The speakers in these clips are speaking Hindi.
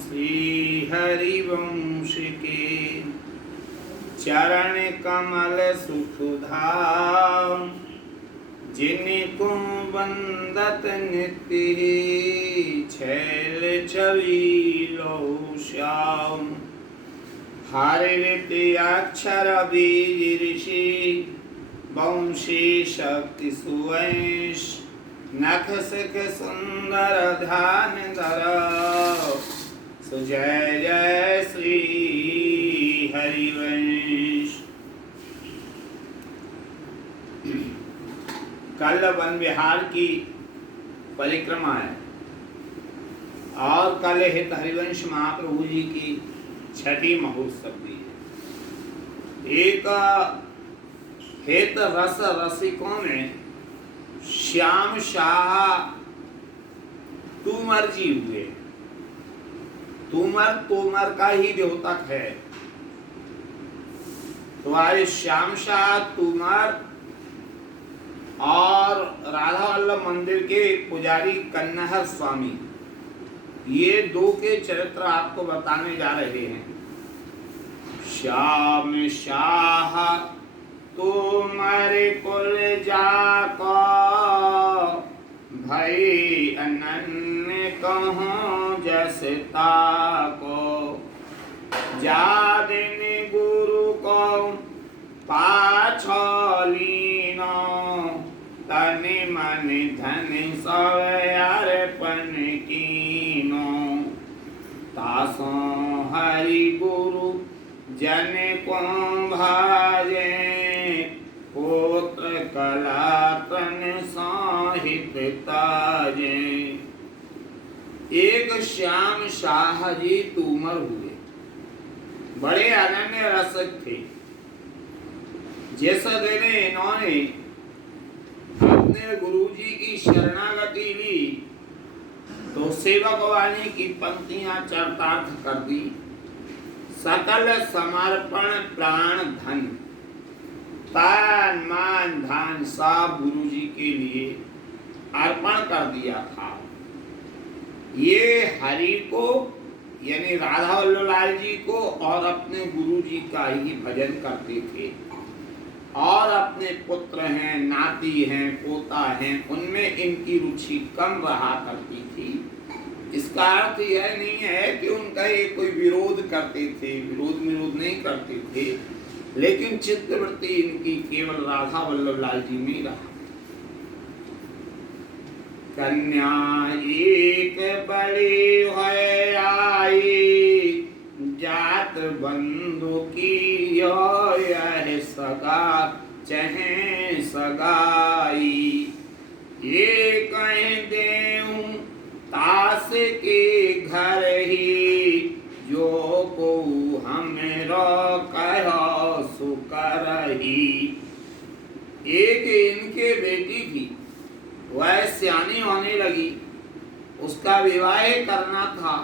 श्री हरिवंश के चरण कमल सुखधाम जिनको वंदत नित्य छैल छवि श्याम हरित अक्षर बीज ऋषि वंशी शक्ति सुवंश नख सुख सुंदर ध्यान धर सुजय जय श्री हरिवंश। कल वन विहार की परिक्रमा है और कल हित हरिवंश महाप्रभु जी की छठी महोत्सव भी है। एक हित रस रसिकों में श्याम शाह तूमर जी हुए। तूमर का ही द्योतक है। तुम्हारे श्याम शाह तूमर और राधा वल्लभ मंदिर के पुजारी कन्हर स्वामी, ये दो के चरित्र आपको बताने जा रहे हैं। श्याम शाह तूमर कुल जाको भई अनन्य कहो जस ताको जा दिन गुरु को पाछो लीनो तन मन धन सब अर्पण कीनो तासो हरि गुरु जन को भाजे पुत्र कलातन साहित ताजे। एक श्याम शाह जी तूमर हुए, बड़े अनन्य रसिक थे। जिस दिन इन्होंने अपने गुरुजी की शरणागति ली तो सेवक वाणी की पंक्तियां चरितार्थ कर दी। सकल समर्पण प्राण धन तन मान धन सब गुरुजी के लिए अर्पण कर दिया था। ये हरि को यानी राधा वल्लभ लाल जी को और अपने गुरुजी का ही भजन करते थे और अपने पुत्र हैं, नाती हैं, पोता हैं, उनमें इनकी रुचि कम रहा करती थी। इसका अर्थ यह नहीं है कि उनका ये कोई विरोध करते थे, विरोध नहीं करते थे, लेकिन चित्तवृत्ति इनकी केवल राधा वल्लभ लाल जी में रहा। कन्या एक बड़ी है आई जात बंधु की यह सगा चहे सगाई ये कह देऊं तास के घर ही जो को हमरो कहो सुकरही। एक इनके बेटी थी, वह सियानी होने लगी, उसका विवाह करना था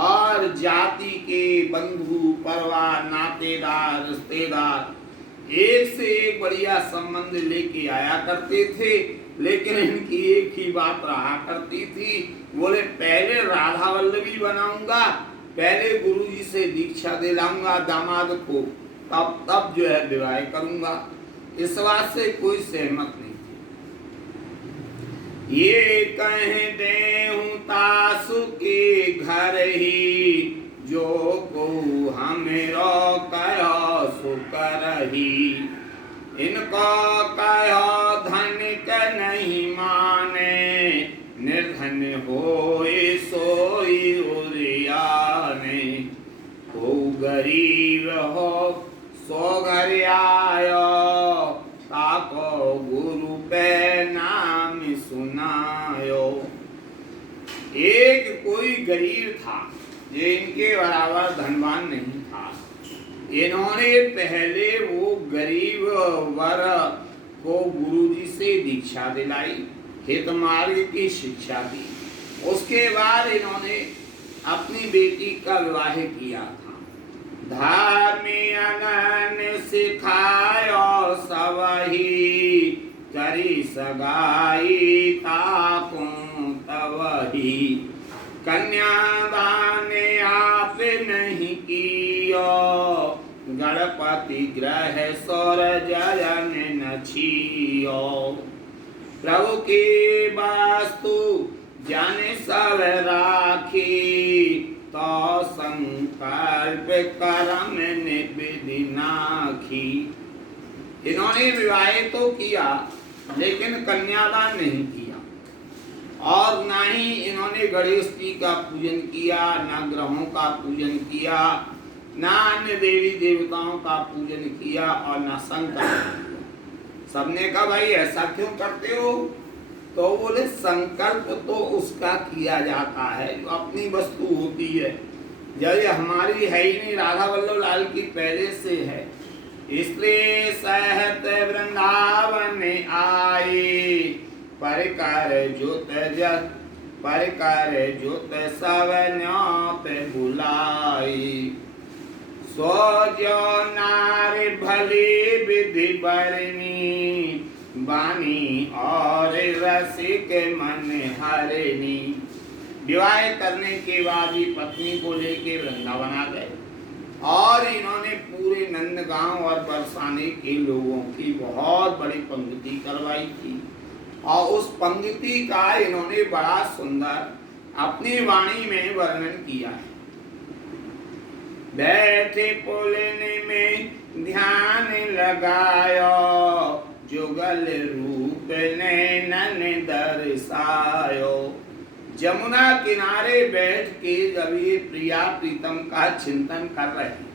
और जाति के बंधु परिवार नातेदार रिश्तेदार एक से एक बढ़िया संबंध लेके आया करते थे, लेकिन इनकी एक ही बात रहा करती थी, बोले पहले राधा वल्लभी बनाऊंगा, पहले गुरुजी से दीक्षा दिलाऊंगा दामाद को, तब जो है विवाह करूंगा। इस बात से कोई सहमत नहीं थी। ये कह देहूं तासु के घर ही जो को हमरो कहो सुकरही। इनको कहो धन के नहीं माने निर्धन होए सोई उरियाने। को गरीब हो सो घर आयो ताको गुरु पे नाम सुनायो। एक कोई गरीब था जो इनके बराबर धनवान नहीं था। इन्होंने पहले वो गरीब वर को गुरुजी से दीक्षा दिलाई, हित मार्ग की शिक्षा दी। उसके बाद इन्होंने अपनी बेटी का विवाह किया था। धर्म अनन्य सिखायो सबही करी सगाई ताको तवही। कन्यादान गणपति ग्रह सौर जन न छियो। प्रभु की वास्तु जन सब राखी, तो संकल्प कर्म निविधि नाखी। इन्होंने विवाह तो किया लेकिन कन्यादान नहीं किया, और न ही इन्होंने गणेश जी का पूजन किया, न ग्रहों का पूजन किया, न अन्य देवी देवताओं का पूजन किया, और न संकल्प। सबने कहा भाई ऐसा क्यों करते हो? तो बोले संकल्प तो उसका किया जाता है जो अपनी वस्तु होती है। जब ये हमारी है ही नहीं, राधा वल्लभ लाल की पहले से है, इसलिए सहत वृंदावन आए, परिकर जोत सब न्योत बुलाई। सो जो नारी भली विधि बरनी, बानी और रसिक मन हरनी। विवाह करने के बाद ही पत्नी को लेके वृंदावन आ गए, और इन्होंने पूरे नंदगांव और बरसाने के लोगों की बहुत बड़ी पंक्ति करवाई थी, और उस पंक्ति का इन्होंने बड़ा सुंदर अपनी वाणी में वर्णन किया है। बैठे पुलने में ध्यान लगायो, जुगल रूप नैनन दर्शायो। जमुना किनारे बैठ के जब ये प्रिया प्रीतम का चिंतन कर रहे हैं,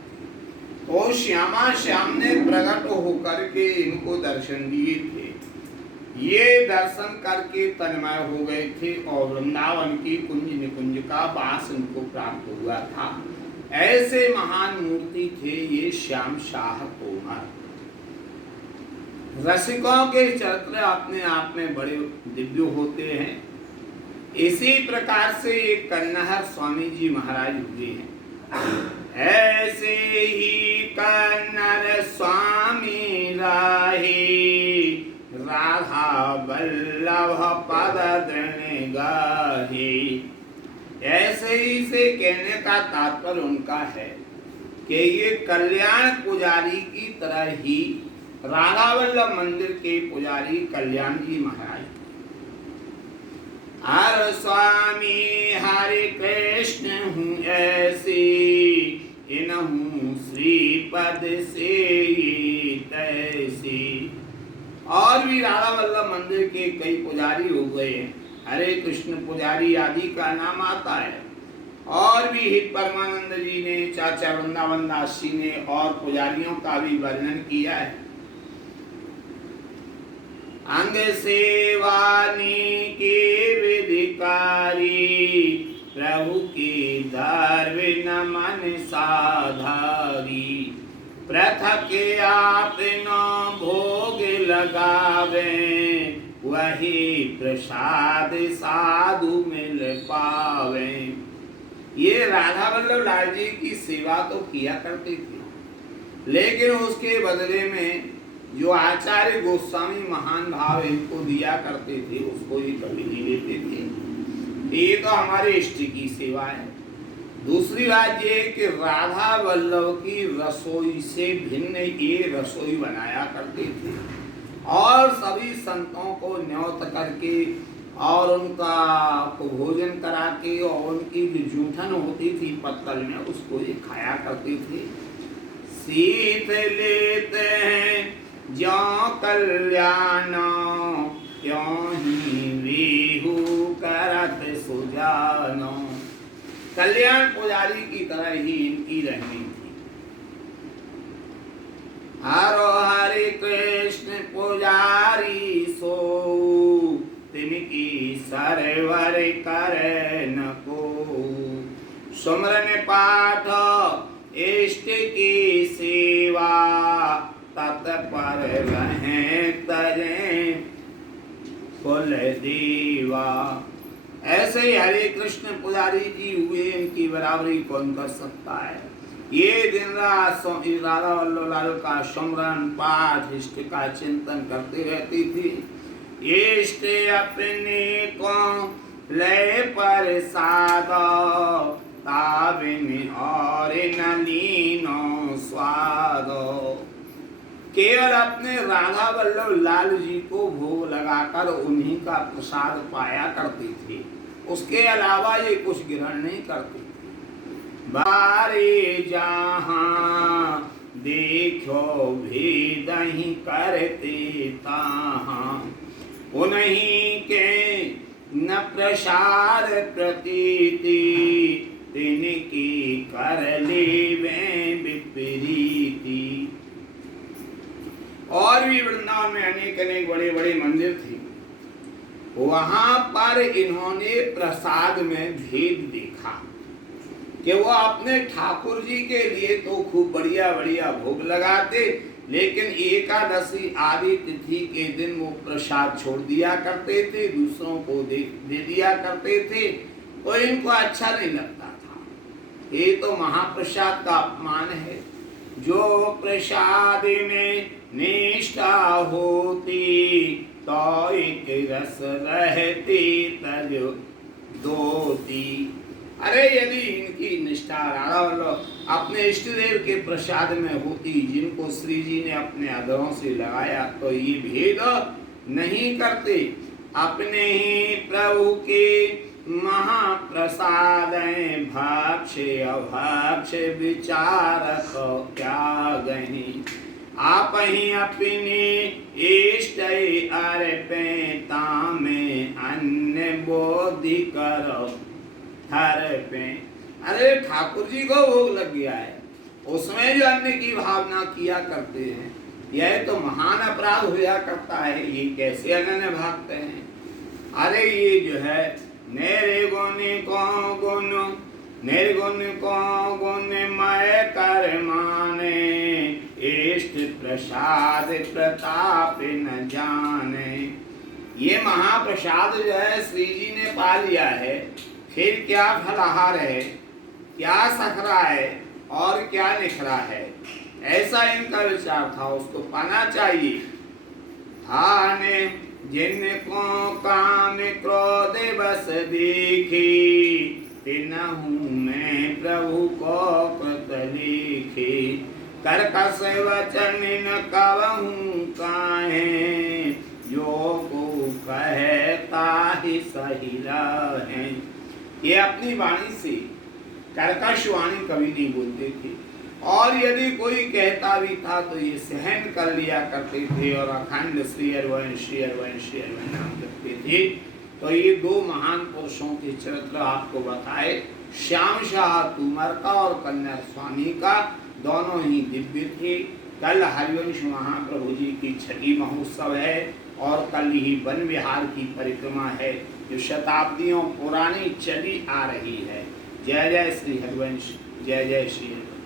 तो श्यामा श्याम ने प्रकट होकर के इनको दर्शन दिए थे। ये दर्शन करके तन्मय हो गए थे, और वृंदावन की कुंज निकुंज का वास इनको प्राप्त हुआ था। ऐसे महान मूर्ति थे ये श्याम शाह तोमर। रसिकों के चरित्र अपने आप में बड़े दिव्य होते हैं। इसी प्रकार से एक कन्नहर स्वामी जी महाराज हुए हैं। ऐसे ही कन्नर स्वामी राही, राधा वल्लभ पद दृण गाही। ऐसे ही से कहने का तात्पर्य उनका है कि ये कल्याण पुजारी की तरह ही राधा वल्लभ मंदिर के पुजारी कल्याण जी महाराज। हर स्वामी हरे कृष्ण हूँ ऐसी, इन्हूं श्रीपद से तैसी। और भी राधा वल्लभ मंदिर के कई पुजारी हो गए हैं। हरे कृष्ण पुजारी आदि का नाम आता है। और भी हित परमानंद जी ने, चाचा वृंदावन दास जी ने और पुजारियों का भी वर्णन किया है। अंग सेवानी के विधिकारी, प्रभु की धर्म नमन साधारी। पृथक आप न भोग लगावे, वही प्रसाद साधु मिल पावे। ये राधा वल्लभ लाल जी की सेवा तो किया करते थे, लेकिन उसके बदले में जो आचार्य गोस्वामी महान भाव इनको दिया करते थे, उसको ही कभी नहीं लेते थे। ये तो हमारे इष्ट की सेवा है। दूसरी बात ये कि राधा वल्लभ की रसोई से भिन्न ये रसोई बनाया करते थे, और सभी संतों को न्योत करके और उनका भोजन करा के, और उनकी जो जूठन होती थी पत्तल में, उसको ये खाया करते थे। सीत लेते हैं जो कल्याण, क्यों ही रेहू करत सुजानो। कल्याण पुजारी की तरह ही इनकी रहनी थी। हरो हरे कृष्ण पुजारी सो, तिनकी सरवर करे न को। सुमरन पाठ इष्ट की सेवा, तत्पर रहें तजें कुल दीवा। ऐसे ही हरे कृष्ण पुजारी जी हुए, इनकी बराबरी कौन कर सकता है। ये दिन रात राधा वल्लभ लाल का सुमरन पाठ इष्ट का चिंतन करते रहती थी। इष्ट अपने को ले प्रसाद, ताबिन और न लीनो केवल अपने राधा वल्लभ लाल जी को भोग लगाकर उन्हीं का प्रसाद पाया करती थी, उसके अलावा ये कुछ ग्रहण नहीं करती थी। बारे जहाँ देखो भेद ही करते ताहाँ, उन्हीं के न प्रसाद प्रतीति, तिनकी कर लेवें विपरीति। और भी वृंदावन में अनेक अनेक बड़े बड़े मंदिर थे, वहां पर इन्होंने प्रसाद में भेद देखा कि वो अपने ठाकुर जी के लिए तो खूब बढ़िया बढ़िया भोग लगाते, लेकिन एकादशी आदि तिथि के दिन वो प्रसाद छोड़ दिया करते थे, दूसरों को दे दिया करते थे, तो इनको अच्छा नहीं लगता था। ये तो महाप्रसाद का अपमान है। जो प्रसाद में निष्ठा होती, तो एक रस रहती तज दोती। अरे यदि इनकी निष्ठा राधा वल्लभ अपने इष्ट देव के प्रसाद में होती, जिनको श्री जी ने अपने अधरों से लगाया, तो ये भेद नहीं करते। अपने ही प्रभु के महाप्रसाद भक्ष अभक्ष विचारक क्या गही, आप ही अपने इष्ट अर्पे तामे अन्य बोधि करो हर पे। अरे ठाकुर जी को भोग लग गया है, उसमें जो अन्य की भावना किया करते हैं, यह तो महान अपराध होया करता है। ये कैसे अन्य भागते हैं? अरे ये जो है निर्गुण को गुण, निर्गुण को गुण मय कर माने, इष्ट प्रसाद प्रताप न जाने। ये महाप्रसाद जो है श्री जी ने पा लिया है, फिर क्या फलाहार है, क्या सखरा है और क्या निखरा है, ऐसा इनका विचार था। उसको पाना चाहिए। हाने जिनको काम क्रोध बस देखी, तिनहु में प्रभु को कृत लिखी, कर्कश वचन न कहूँ काहे, जो को कहता ही सही रहे। ये अपनी वाणी से कर्कश वाणी कभी नहीं बोलते थे, और यदि कोई कहता भी था तो ये सहन कर लिया करते थे, और अखंड श्री अरविंद श्री अरविंद श्री अरविंद नाम जपते थे। तो ये दो महान पुरुषों के चरित्र आपको बताए, श्याम शाह तुमर का और कन्या स्वामी का, दोनों ही दिव्य थे। कल हरिवंश महाप्रभु जी की छठी महोत्सव है, और कल ही वन विहार की परिक्रमा है, जो शताब्दियों पुरानी चली आ रही है। जय जय श्री हरिवंश, जय जय श्री हरिवंश।